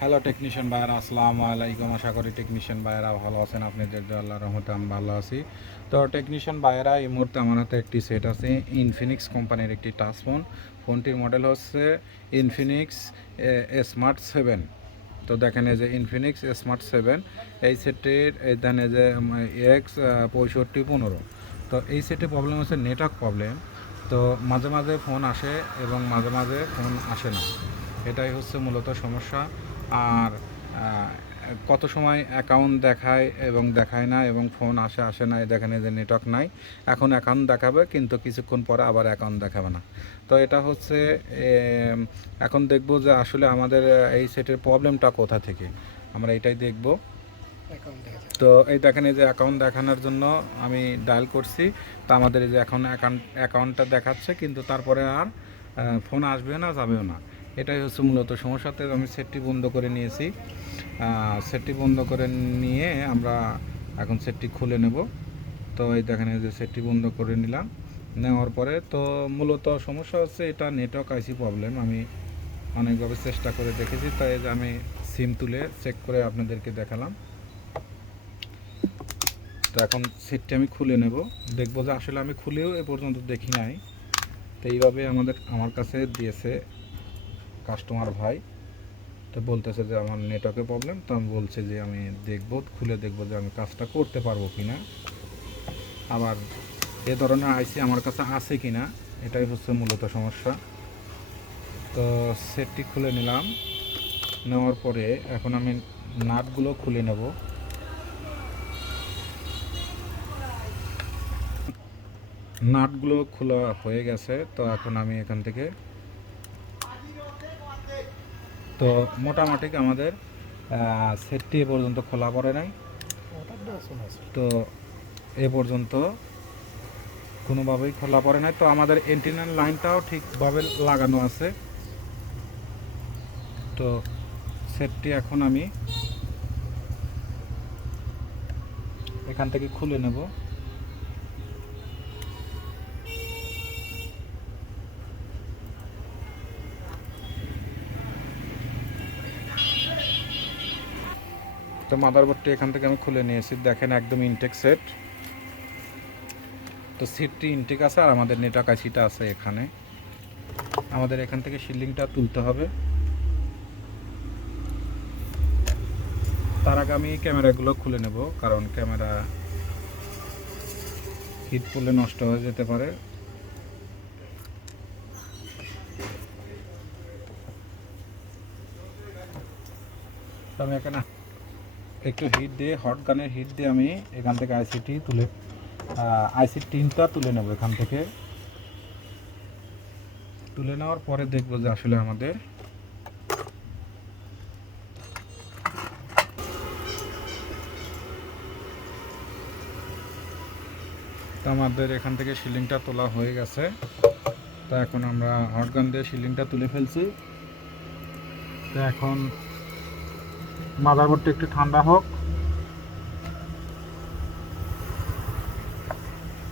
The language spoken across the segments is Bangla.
হ্যালো টেকনিশিয়ান ভাইয়েরা, আসসালামু আলাইকুম। আশা করি টেকনিশিয়ান ভাইয়েরা ভালো আছেন। আপনাদের আল্লাহ রহমতে আমি ভালো আছি। তো টেকনিশিয়ান ভাইয়েরা, এই মুহূর্তে আমার হাতে একটি সেট আছে ইনফিনিক্স কোম্পানির একটি টাচ ফোন ফোনটির মডেল হচ্ছে ইনফিনিক্স স্মার্ট সেভেন তো দেখেন এই যে ইনফিনিক্স স্মার্ট সেভেন এই সেটটির দেন এই যে এক্স পঁয়ষট্টি, পনেরো। তো এই সেটে প্রবলেম হচ্ছে নেটওয়ার্ক প্রবলেম তো মাঝে মাঝে ফোন আসে এবং মাঝে মাঝে ফোন আসে না। এটাই হচ্ছে মূলত সমস্যা। আর কত সময় অ্যাকাউন্ট দেখায় এবং দেখায় না এবং ফোন আসে আসে না দেখেন যে নেটওয়ার্ক নাই। এখন অ্যাকাউন্ট দেখাবে কিন্তু কিছুক্ষণ পরে আবার অ্যাকাউন্ট দেখাবে না। তো এটা হচ্ছে এখন দেখব যে আসলে আমাদের এই সেটের প্রবলেমটা কোথা থেকে? আমরা এটাই দেখব। তো এই দেখেন এই যে অ্যাকাউন্ট দেখানোর জন্য আমি ডায়াল করছি। তো আমাদের এই যে এখন অ্যাকাউন্ট অ্যাকাউন্টটা দেখাচ্ছে কিন্তু তারপরে আর ফোন আসবে না যাবেও না। এটাই হচ্ছে মূলত সমস্যাতে আমি সেটটি বন্ধ করে নিয়েছি। সেটটি বন্ধ করে নিয়ে আমরা এখন সেটটি খুলে নেব। তো এই দেখেন যে সেটটি বন্ধ করে নিলাম। নেওয়ার পরে তো মূলত সমস্যা হচ্ছে এটা নেটওয়ার্ক আইসি প্রবলেম আমি অনেকভাবে চেষ্টা করে দেখেছি, তাই যে আমি সিম তুলে চেক করে আপনাদেরকে দেখালাম। তো এখন সেটটি আমি খুলে নেব। দেখব যে আসলে আমি খুলেও এ পর্যন্ত দেখি নাই। তো এইভাবে আমাদের, আমার কাছে দিয়েছে কাস্টমার ভাই, তো বলতেছে যে আমার নেটওয়ার্কের প্রবলেম তো আমি বলছি যে আমি দেখব, খুলে দেখব যে আমি কাজটা করতে পারব কি না আবার এ ধরনের আইসি আমার কাছে আছে কি না এটাই হচ্ছে মূলত সমস্যা। তো সেটটি খুলে নিলাম। নেওয়ার পরে এখন আমি নাটগুলো খুলে নেব। নাটগুলো খোলা হয়ে গেছে, তো এখন আমি এখান থেকে তো মোটামুটি আমাদের সেটটি এ পর্যন্ত খোলা পড়ে নাই। তো এ পর্যন্ত কোনোভাবেই খোলা পড়ে নাই। তো আমাদের এন্টিনাল লাইনটাও ঠিকভাবে লাগানো আছে। তো সেটটি এখন আমি এখান থেকে খুলে নেব। তো মাদারবোর্ডটি এখান থেকে আমি খুলে নিয়েছি। দেখেন একদম ইনটেক সেট তো সিটটি ইনটেক আছে আর আমাদের আইসিটা আছে এখানে। আমাদের এখান থেকে শিল্ডিংটা তুলতে হবে। তার আগে আমি ক্যামেরাগুলো খুলে নেব, কারণ ক্যামেরা হিট পড়লে নষ্ট হয়ে যেতে পারে। আমি এখানে একটু হিট দিয়ে হট গানের হিট দিয়ে আমি এখান থেকে আইসিটি তুলে আইসি টিনটা তুলে নেব এখান থেকে। তুলে নেওয়ার পরে দেখব যে আসলে আমাদের তো আমাদের এখান থেকে সিলিংটা তোলা হয়ে গেছে। তো এখন আমরা হট গান দিয়ে সিলিংটা তুলে ফেলছি। তো এখন মাদারবোর্ডটা একটু ঠান্ডা হোক।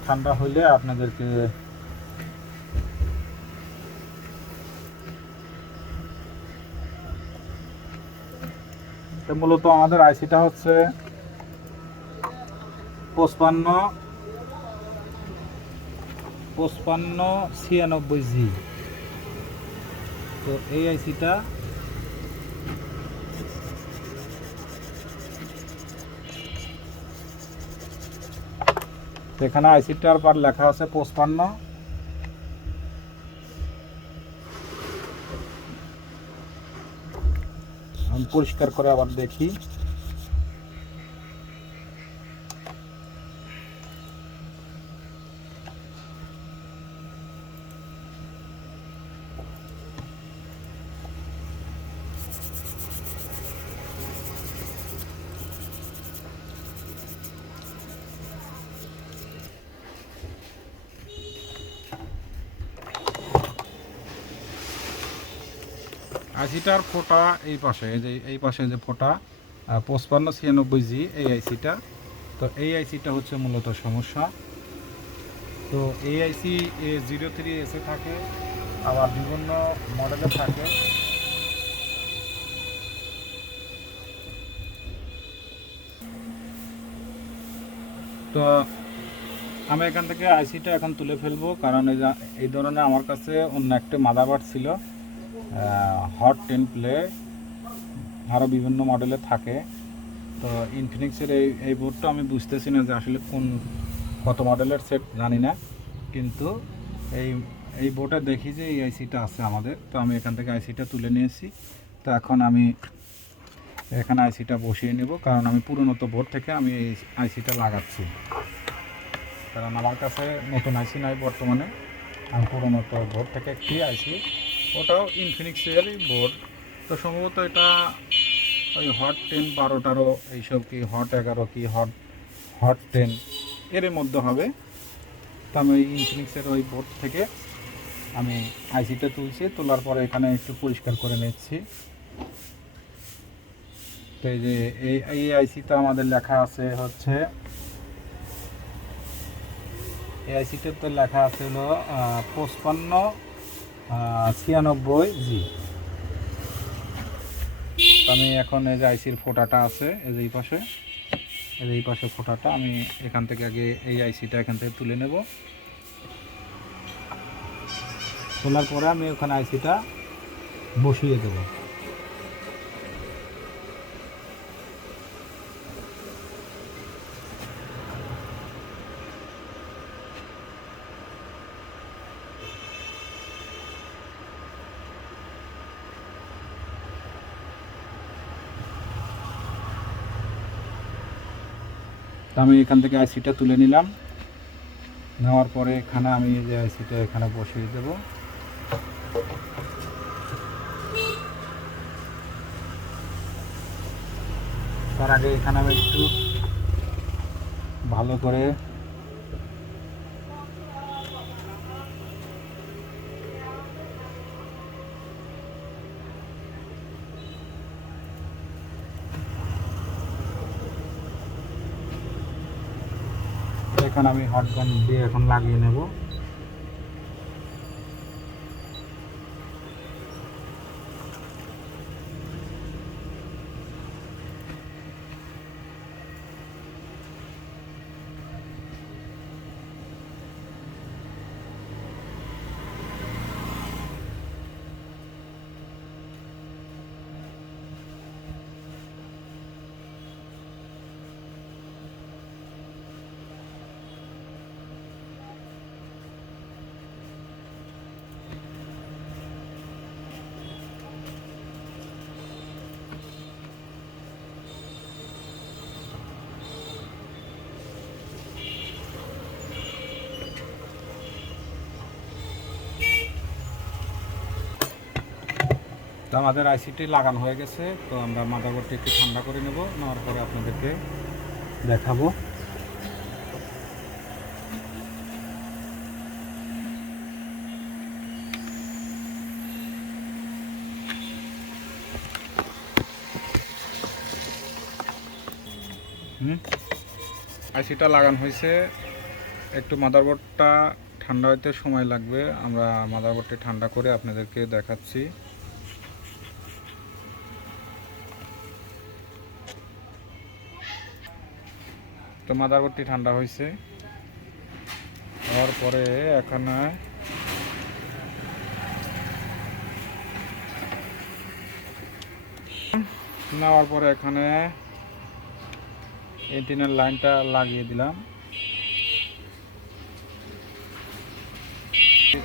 ঠান্ডা হইলে আপনাদেরকে মূলত আমাদের আইসিটা হচ্ছে পঁচপান্ন পঁচপান্ন ছিয়ানব্বই জি। তো এই আইসিটা তো এখানে আইসিটার পার লেখা আছে পঁচপান্ন। আমি পরিষ্কার করে আবার দেখি। আইসিটার ফোটা এই পাশে যে, এই পাশে যে ফোটা পঁচপান্ন ছিয়ানব্বই জি এই আইসিটা। তো এই আইসিটা হচ্ছে মূলত সমস্যা। তো এই আইসি জিরো থ্রি এসে থাকে, আবার বিভিন্ন মডেলে থাকে। তো আমি এখান থেকে আইসিটা এখন তুলে ফেলব, কারণ এই ধরনের আমার কাছে অন্য একটা মাদাবাট ছিল। হট টেন প্লে আরও বিভিন্ন মডেলে থাকে। তো ইনফিনিক্সের এই এই বোর্ডটা আমি বুঝতেছি না যে আসলে কোন, কত মডেলের সেট জানি না। কিন্তু এই এই বোর্ডে দেখি যে এই আইসিটা আছে আমাদের। তো আমি এখান থেকে আইসিটা তুলে নিয়েছি। তো এখন আমি এখানে আইসিটা বসিয়ে নেব, কারণ আমি পুরনো তো বোর্ড থেকে আমি এই আইসিটা লাগাচ্ছি। কারণ আমার কাছে নতুন আইসি নাই বর্তমানে। আমি পুরনো তো বোর্ড থেকে একটি আইসি ওটাও ইনফিনিক্সেরই বোর্ড তো সম্ভবত এটা ওই হট টেন বারোটারও, এইসব কি হট এগারো কি হট হট টেন এর মধ্যে হবে। তো আমি ওই ইনফিনিক্সের ওই বোর্ড থেকে আমি আইসিটা তুলছি, তোলার পরে এখানে একটু পরিষ্কার করে নিচ্ছি। তো এই যে এই এই আইসিটা আমাদের লেখা আছে হচ্ছে, এই আইসিটার তো লেখা আছে হলো পঁচপান্ন ছিয়ানব্বই, জি। আমি এখন এই যে আইসির ফোটাটা আছে, এই যে এই পাশে, এই যে এই পাশে ফোটাটা, আমি এখান থেকে আগে এই আইসিটা এখান থেকে তুলে নেব। তোলার পরে আমি ওখানে আইসিটা বসিয়ে দেবো। তো আমি এখান থেকে আইসিটা তুলে নিলাম। নেওয়ার পরে এখানে আমি যে আইসিটা এখানে বসিয়ে দেব। তার আগে এখানে আমি একটু ভালো করে এখানে আমি হট গান দিয়ে এখন লাগিয়ে নেব। তো আমাদের আইসিটি লাগানো হয়ে গেছে, তো আমরা মাদারবোর্ডটি একটু ঠান্ডা করে নেব, নেওয়ার পরে আপনাদেরকে দেখাবো। আইসিটা লাগানো হয়েছে, একটু মাদারবোর্ডটা ঠান্ডা হইতে সময় লাগবে, আমরা মাদারবোর্ডটি ঠান্ডা করে আপনাদেরকে দেখাচ্ছি। তো মাদারবোর্ডটি ঠান্ডা হয়েছে হওয়ার পরে এখন নেওয়ার পরে এখানে এন্টিনার লাইনটা লাগিয়ে দিলাম।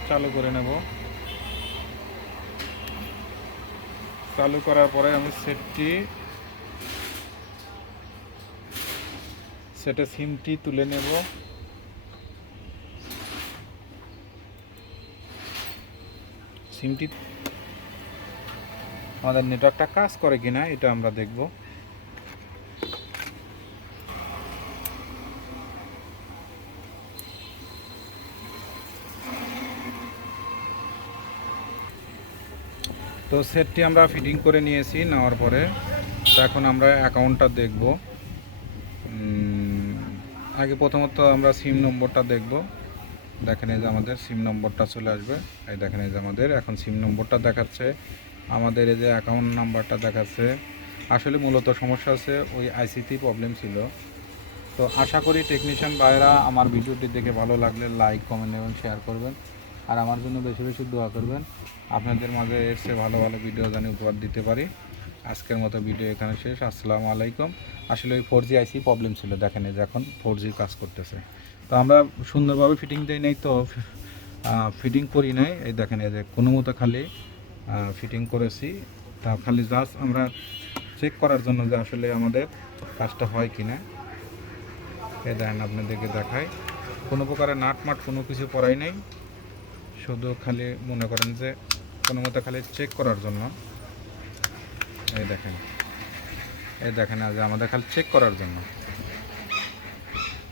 চালু করে নেব। চালু করার পরে আমি সেটটি সেটা সিমটি তুলে নেব। সিমটি আমাদের নেটওয়ার্কটা কাজ করে কিনা, এটা আমরা দেখব। তো সেটটি আমরা ফিটিং করে নিয়েছি নেওয়ার পরে। এখন আমরা অ্যাকাউন্টটা দেখব। আগে প্রথমত আমরা সিম নম্বরটা দেখব। দেখেন এই যে আমাদের সিম নম্বরটা চলে আসবে। এই দেখেন এই যে আমাদের, এখন সিম নম্বরটা দেখাচ্ছে। আমাদের এই যে অ্যাকাউন্ট নাম্বারটা দেখাচ্ছে। আসলে মূলত সমস্যা আছে ওই আইসিটি প্রবলেম ছিল। তো আশা করি টেকনিশিয়ান ভাইরা আমার ভিডিওটি দেখে ভালো লাগলে লাইক কমেন্ট এবং শেয়ার করবেন। আর আমার জন্য বেশি বেশি দোয়া করবেন। আপনাদের মাঝে এসে ভালো ভালো ভিডিও জানি উপহার দিতে পারি। আজকের মতো ভিডিও এখানে শেষ। আসসালামু আলাইকুম। আসলে ওই ফোর জি আইসি প্রবলেম ছিল, দেখেন যে এখন ফোর জি কাজ করতেছে। তো আমরা সুন্দরভাবে ফিটিং দেই নাই তো ফিটিং করি নাই। এই দেখেন, এই যে কোনো মতো খালি ফিটিং করেছি। তা খালি জাস্ট আমরা চেক করার জন্য যে আসলে আমাদের কাজটা হয় কি না এ দেখেন, আপনাদেরকে দেখাই। কোনো প্রকারের নাট মাট কোনো কিছু পড়াই নেই। শুধু খালি মনে করেন যে কোনো মতো খালি চেক করার জন্য। এই দেখেন। এই দেখেন আজ আমাদের খালি চেক করার জন্য।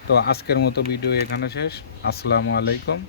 তো আজকের মতো ভিডিও এখানে শেষ। আসসালামু আলাইকুম।